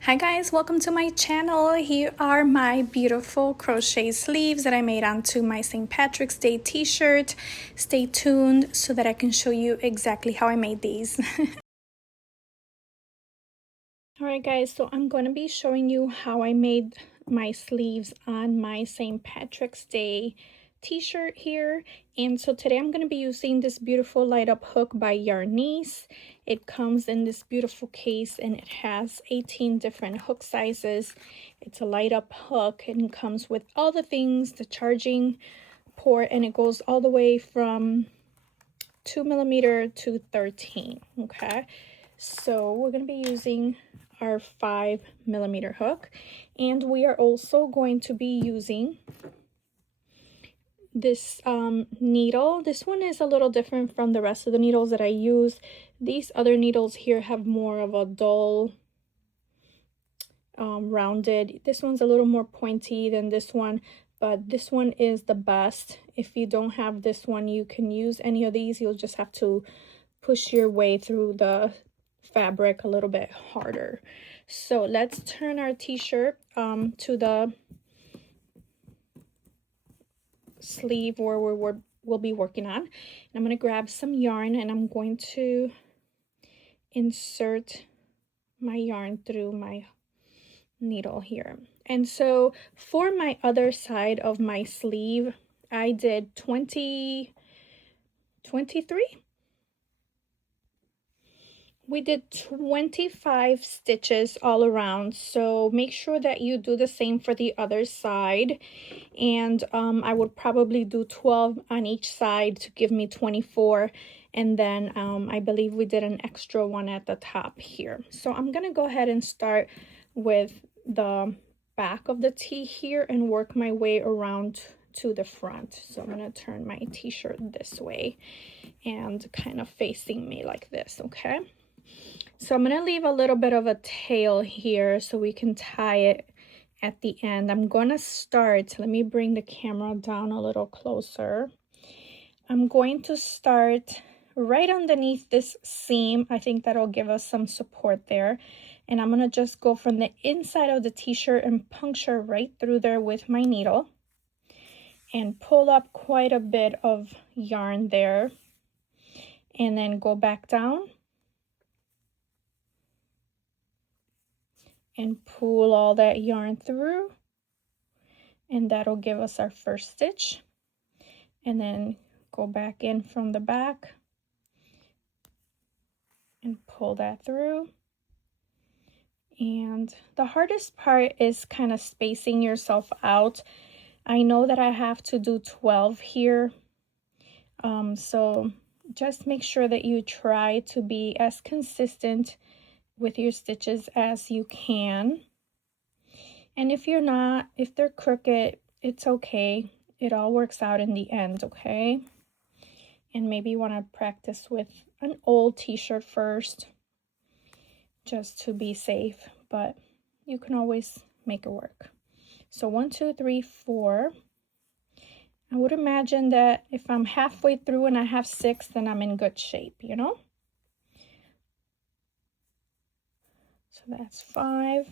Hi guys, welcome to my channel. Here are my beautiful crochet sleeves that I made onto my St. Patrick's Day t-shirt. Stay tuned so that I can show you exactly how I made these. Alright guys, so I'm going to be showing you how I made my sleeves on my St. Patrick's Day t-shirt here. And so today I'm going to be using this beautiful light up hook by Yarnice. It comes in this beautiful case and it has 18 different hook sizes. It's a light up hook and it comes with all the things, the charging port, and it goes all the way from 2mm to 13. Okay, so we're going to be using our 5mm hook, and we are also going to be using this needle. This one is a little different from the rest of the needles that I use. These other needles here have more of a dull rounded. This one's a little more pointy than this one, but this one is the best. If you don't have this one, you can use any of these. You'll just have to push your way through the fabric a little bit harder. So let's turn our t-shirt to the sleeve where we'll be working on. And I'm going to grab some yarn and I'm going to insert my yarn through my needle here. And so for my other side of my sleeve, I did 23. We did 25 stitches all around, so make sure that you do the same for the other side. And I would probably do 12 on each side to give me 24, and then I believe we did an extra one at the top here. So I'm gonna go ahead and start with the back of the tee here and work my way around to the front. So I'm gonna turn my t-shirt this way and kind of facing me like this. Okay, so I'm going to leave a little bit of a tail here so we can tie it at the end. I'm going to start, let me bring the camera down a little closer. I'm going to start right underneath this seam. I think that'll give us some support there. And I'm going to just go from the inside of the t-shirt and puncture right through there with my needle and pull up quite a bit of yarn there, and then go back down and pull all that yarn through, and that'll give us our first stitch. And then go back in from the back and pull that through. And the hardest part is kind of spacing yourself out. I know that I have to do 12 here, so just make sure that you try to be as consistent with your stitches as you can. And if you're not, if they're crooked, it's okay. It all works out in the end, okay? And maybe you want to practice with an old t-shirt first, just to be safe, but you can always make it work. So 1, 2, 3, 4. I would imagine that if I'm halfway through and I have 6, then I'm in good shape, you know? So that's 5.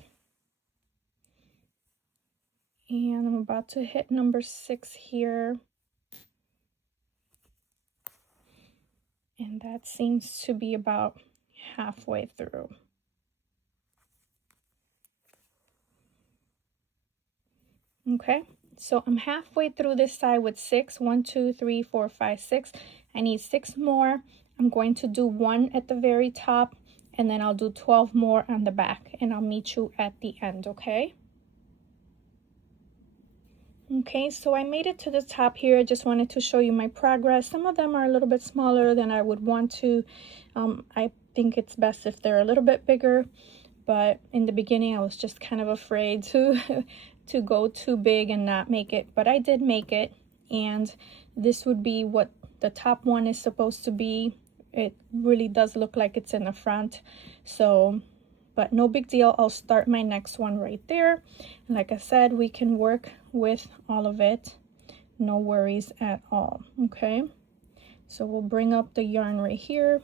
And I'm about to hit number 6 here. And that seems to be about halfway through. Okay, so I'm halfway through this side with 6. 1, 2, 3, 4, 5, 6. I need 6 more. I'm going to do 1 at the very top, and then I'll do 12 more on the back, and I'll meet you at the end, okay? Okay, so I made it to the top here. I just wanted to show you my progress. Some of them are a little bit smaller than I would want to. I think it's best if they're a little bit bigger, but in the beginning I was just kind of afraid to to go too big and not make it, but I did make it. And this would be what the top one is supposed to be. It really does look like it's in the front, so but no big deal. I'll start my next one right there, and like I said, we can work with all of it, no worries at all. Okay, so we'll bring up the yarn right here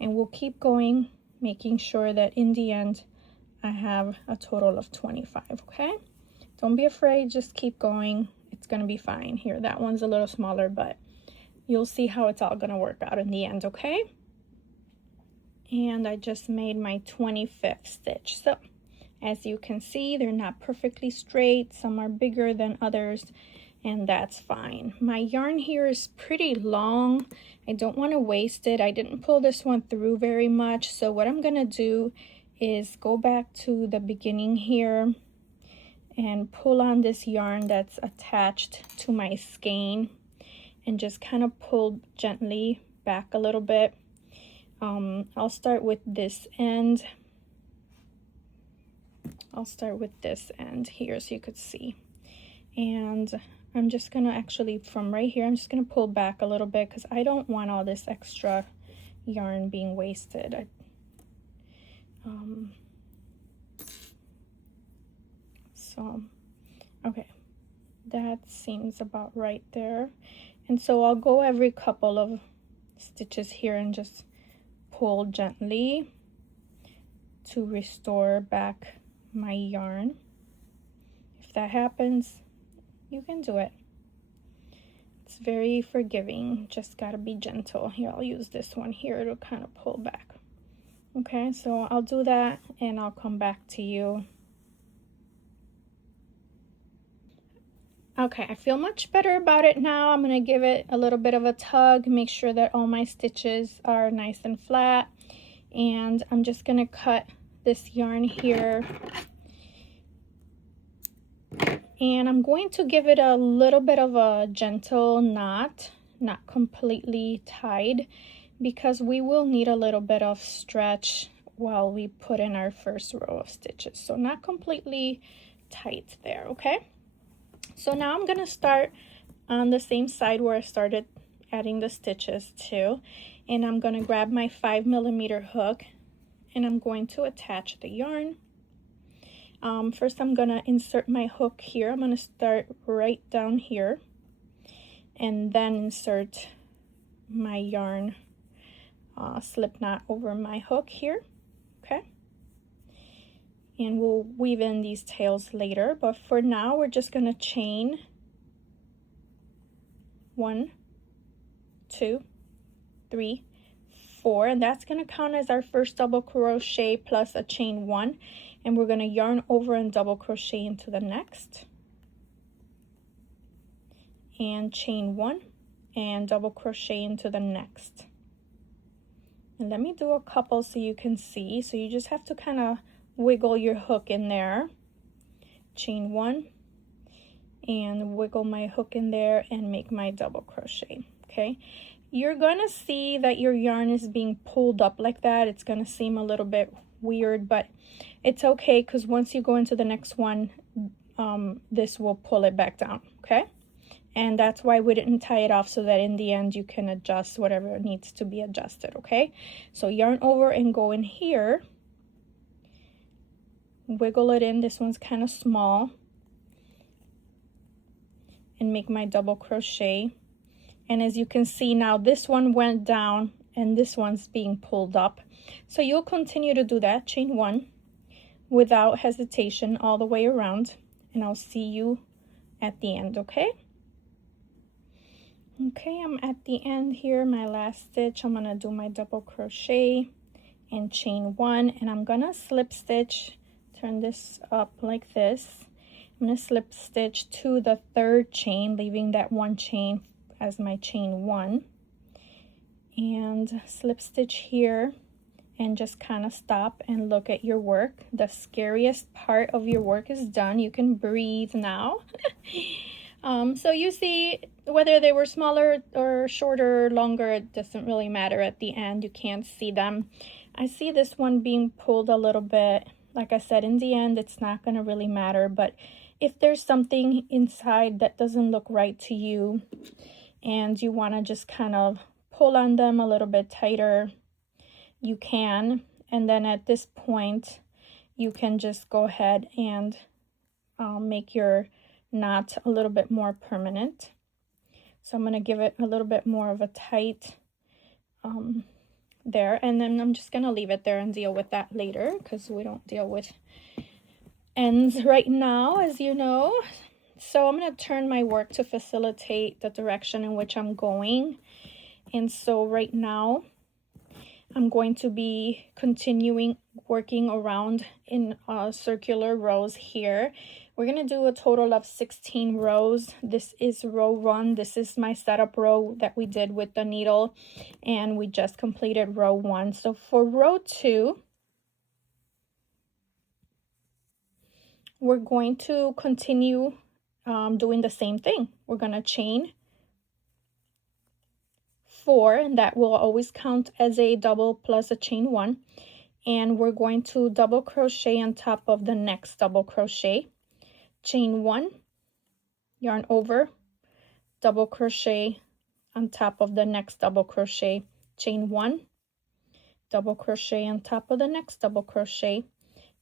and we'll keep going, making sure that in the end I have a total of 25, okay? Don't be afraid, just keep going. It's gonna be fine. Here, that one's a little smaller, but you'll see how it's all gonna work out in the end, okay? And I just made my 25th stitch. So as you can see, they're not perfectly straight. Some are bigger than others, and that's fine. My yarn here is pretty long. I don't want to waste it. I didn't pull this one through very much, so what I'm gonna do is go back to the beginning here and pull on this yarn that's attached to my skein and just kind of pull gently back a little bit. I'll start with this end. I'll start with this end here so you could see. And I'm just gonna actually, from right here, I'm just gonna pull back a little bit because I don't want all this extra yarn being wasted. So, okay, that seems about right there. And so I'll go every couple of stitches here and just pull gently to restore back my yarn. If that happens, you can do it. It's very forgiving, just gotta be gentle. Here, I'll use this one here to kind of pull back. Okay, so I'll do that and I'll come back to you. Okay, I feel much better about it now. I'm gonna give it a little bit of a tug, make sure that all my stitches are nice and flat. And I'm just gonna cut this yarn here. And I'm going to give it a little bit of a gentle knot, not completely tied, because we will need a little bit of stretch while we put in our first row of stitches. So not completely tight there, okay? So now I'm gonna start on the same side where I started adding the stitches to, and I'm gonna grab my 5mm hook and I'm going to attach the yarn. First I'm gonna insert my hook here. I'm gonna start right down here and then insert my yarn slip knot over my hook here, okay? And we'll weave in these tails later, but for now we're just gonna chain 1, 2, 3, 4, and that's gonna count as our first double crochet plus a chain 1, and we're gonna yarn over and double crochet into the next, and chain 1 and double crochet into the next. And let me do a couple so you can see. So you just have to kind of wiggle your hook in there, chain 1 and wiggle my hook in there and make my double crochet. Okay, you're gonna see that your yarn is being pulled up like that. It's gonna seem a little bit weird, but it's okay, because once you go into the next one, this will pull it back down, okay? And that's why we didn't tie it off, so that in the end you can adjust whatever needs to be adjusted, okay? So yarn over and go in here, wiggle it in. This one's kind of small, and make my double crochet. And as you can see now, this one went down and this one's being pulled up. So you'll continue to do that, chain 1 without hesitation all the way around, and I'll see you at the end, okay? Okay, I'm at the end here, my last stitch. I'm gonna do my double crochet and chain 1, and I'm gonna slip stitch, turn this up like this. I'm gonna slip stitch to the 3rd chain, leaving that 1 chain as my chain 1, and slip stitch here and just kind of stop and look at your work. The scariest part of your work is done. You can breathe now. So you see, whether they were smaller or shorter, longer, it doesn't really matter at the end. You can't see them. I see this one being pulled a little bit. Like I said, in the end, it's not going to really matter. But if there's something inside that doesn't look right to you and you want to just kind of pull on them a little bit tighter, you can. And then at this point, you can just go ahead and make your knot a little bit more permanent. So I'm going to give it a little bit more of a tight there, and then I'm just gonna leave it there and deal with that later because we don't deal with ends right now, as you know. So I'm going to turn my work to facilitate the direction in which I'm going. And so right now I'm going to be continuing working around in circular rows here. We're going to do a total of 16 rows. This is row 1. This is my setup row that we did with the needle, and we just completed row 1. So for row 2, we're going to continue doing the same thing. We're going to chain 4, and that will always count as a double plus a chain 1. And we're going to double crochet on top of the next double crochet, chain 1, yarn over, double crochet on top of the next double crochet, chain 1, double crochet on top of the next double crochet,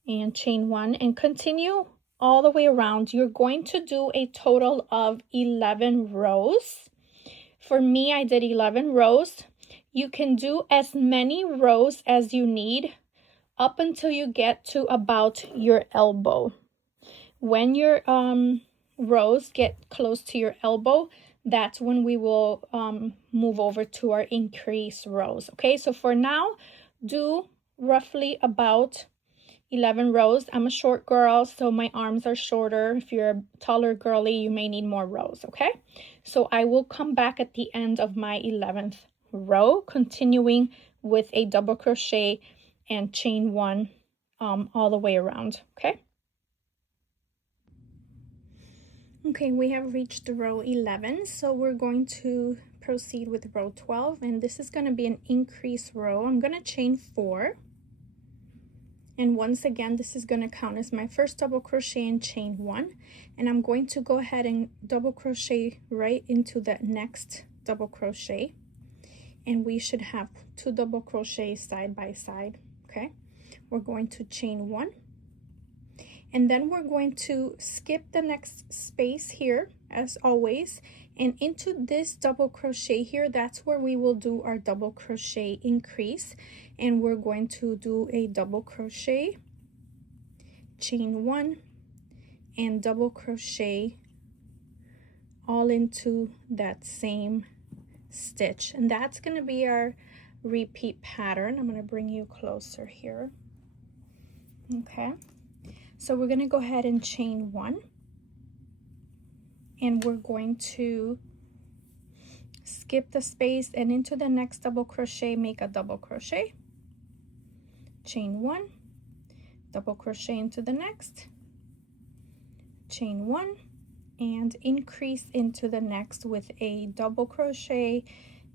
and chain 1, and continue all the way around. You're going to do a total of 11 rows. For me, I did 11 rows. You can do as many rows as you need up until you get to about your elbow. When your rows get close to your elbow, that's when we will move over to our increase rows. Okay, so for now, do roughly about 11 rows. I'm a short girl, so my arms are shorter. If you're a taller girly, you may need more rows, okay? So I will come back at the end of my 11th row, continuing with a double crochet and chain 1 all the way around, okay? Okay, we have reached row 11, so we're going to proceed with row 12, and this is going to be an increase row. I'm going to chain 4. And once again, this is going to count as my first double crochet and chain 1. And I'm going to go ahead and double crochet right into that next double crochet. And we should have 2 double crochets side by side, okay? We're going to chain 1. And then we're going to skip the next space here, as always. And into this double crochet here, that's where we will do our double crochet increase. And we're going to do a double crochet, chain 1, and double crochet all into that same stitch. And that's going to be our repeat pattern. I'm going to bring you closer here. Okay, so we're going to go ahead and chain 1, and we're going to skip the space, and into the next double crochet, make a double crochet, chain 1, double crochet into the next, chain 1, and increase into the next with a double crochet,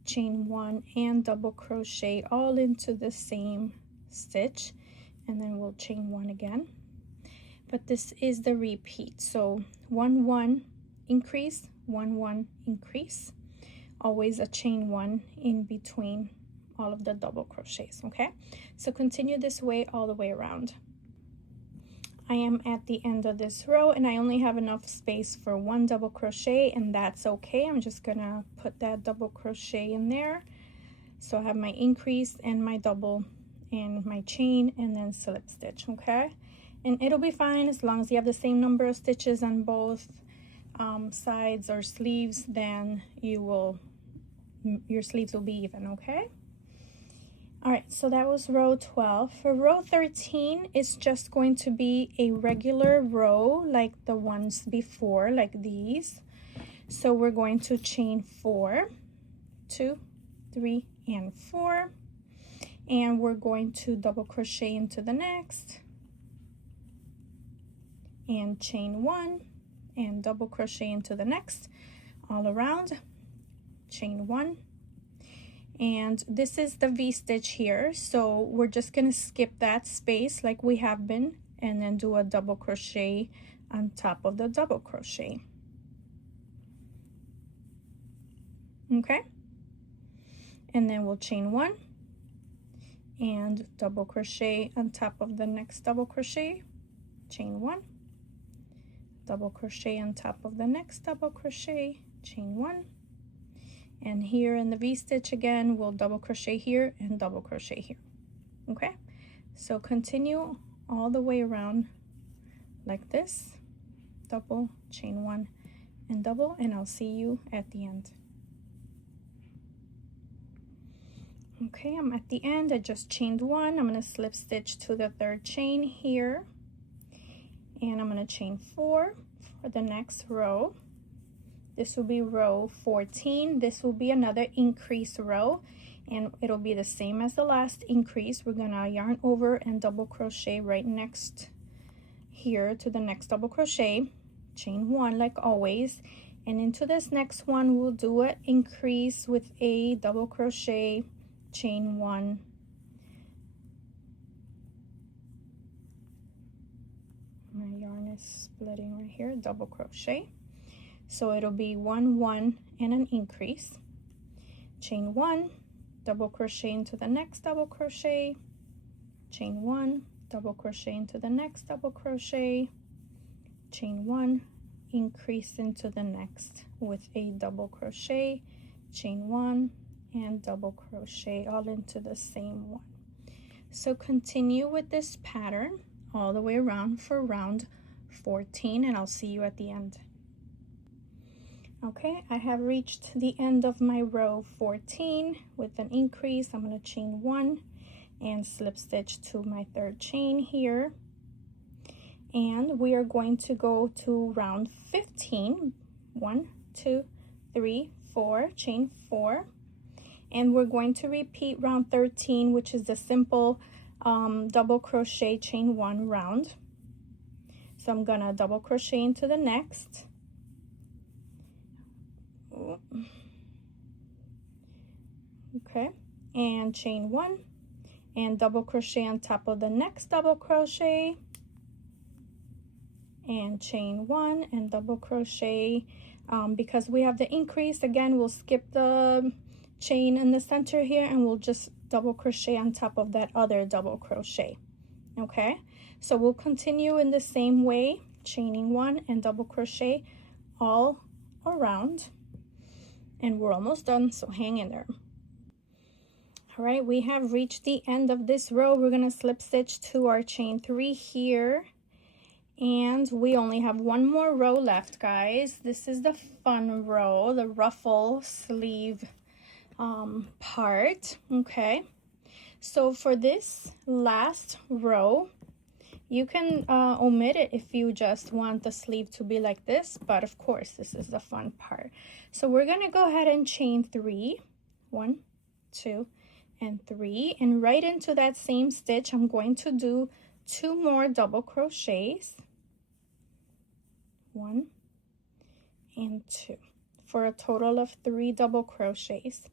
chain 1, and double crochet all into the same stitch, and then we'll chain 1 again. But this is the repeat, so 1 1 increase, 1 1 increase, always a chain 1 in between all of the double crochets. Okay, so continue this way all the way around. I am at the end of this row, and I only have enough space for 1 double crochet, and that's okay. I'm just gonna put that double crochet in there. So I have my increase and my double and my chain, and then slip stitch. Okay, and it'll be fine as long as you have the same number of stitches on both sides or sleeves, then your sleeves will be even. Okay, all right, so that was row 12. For row 13, it's just going to be a regular row like the ones before, like these. So we're going to chain 4, 2, 3, and 4, and we're going to double crochet into the next, and chain 1, and double crochet into the next, all around, chain 1. And this is the V-stitch here, so we're just gonna skip that space like we have been, and then do a double crochet on top of the double crochet. Okay, and then we'll chain 1 and double crochet on top of the next double crochet, chain 1, double crochet on top of the next double crochet, chain 1, And here in the V-stitch again, we'll double crochet here and double crochet here. Okay, so continue all the way around like this, double, chain 1 and double, and I'll see you at the end. Okay, I'm at the end. I just chained 1. I'm going to slip stitch to the 3rd chain here, and I'm going to chain 4 for the next row. This will be row 14. This will be another increase row, and it'll be the same as the last increase. We're going to yarn over and double crochet right next here to the next double crochet, chain 1 like always, and into this next one we'll do an increase with a double crochet, chain 1, my yarn is splitting right here, double crochet, so it'll be 1 1 and an increase, chain 1, double crochet into the next double crochet, chain 1, double crochet into the next double crochet, chain 1, increase into the next with a double crochet, chain 1 and double crochet all into the same one. So continue with this pattern all the way around for round 14, and I'll see you at the end. Okay, I have reached the end of my row 14 with an increase. I'm going to chain 1 and slip stitch to my 3rd chain here, and we are going to go to round 15. 1 2 3 4, chain 4, and we're going to repeat round 13, which is the simple double crochet, chain 1 round. So I'm gonna double crochet into the next, okay, and chain 1 and double crochet on top of the next double crochet, and chain 1 and double crochet. Because we have the increase again, we'll skip the chain in the center here and we'll just double crochet on top of that other double crochet. Okay, so we'll continue in the same way, chaining 1 and double crochet all around, and we're almost done, so hang in there. All right, we have reached the end of this row. We're going to slip stitch to our chain 3 here, and we only have one more row left, guys. This is the fun row, the ruffle sleeve part. Okay, so for this last row, you can omit it if you just want the sleeve to be like this, but of course this is the fun part. So we're gonna go ahead and chain 3, 1 2 and 3, and right into that same stitch I'm going to do 2 more double crochets, 1 and 2, for a total of 3 double crochets.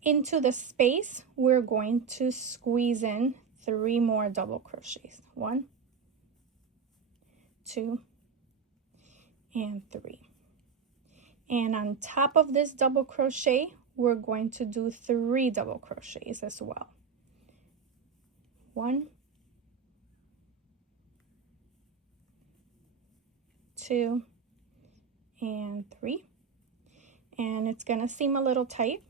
Into the space we're going to squeeze in 3 more double crochets, 1 2 and 3, and on top of this double crochet we're going to do 3 double crochets as well, 1 2 and 3, and it's gonna seem a little tight,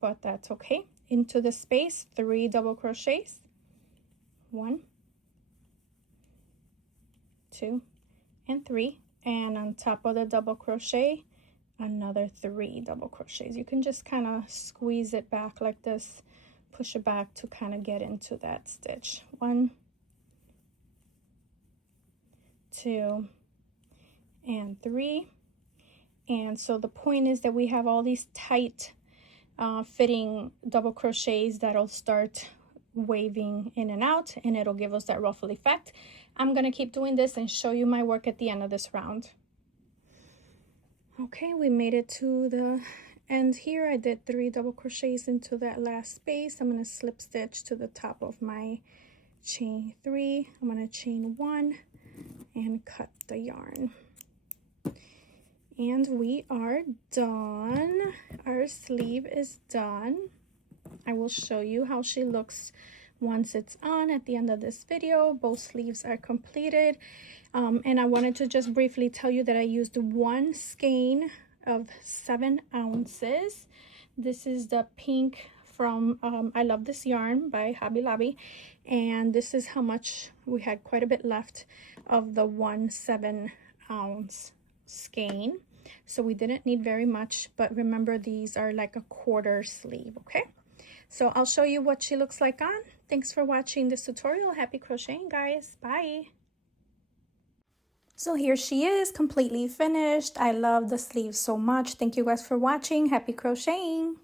but that's okay. Into the space, 3 double crochets, 1 2 and 3, and on top of the double crochet another 3 double crochets. You can just kind of squeeze it back like this, push it back to kind of get into that stitch, 1 2 and 3. And so the point is that we have all these tight fitting double crochets that'll start waving in and out, and it'll give us that ruffle effect. I'm gonna keep doing this and show you my work at the end of this round. Okay, we made it to the end here. I did 3 double crochets into that last space. I'm gonna slip stitch to the top of my chain 3. I'm gonna chain 1 and cut the yarn. And we are done. Our sleeve is done. I will show you how she looks once it's on at the end of this video. Both sleeves are completed. And I wanted to just briefly tell you that I used 1 skein of 7 ounces. This is the pink from I Love This Yarn by Hobby Lobby, and this is how much we had. Quite a bit left of the 1/7 ounce skein, so we didn't need very much, but remember these are like a quarter sleeve. Okay, so I'll show you what she looks like on. Thanks for watching this tutorial. Happy crocheting, guys. Bye. So here she is, completely finished. I love the sleeves so much. Thank you guys for watching. Happy crocheting.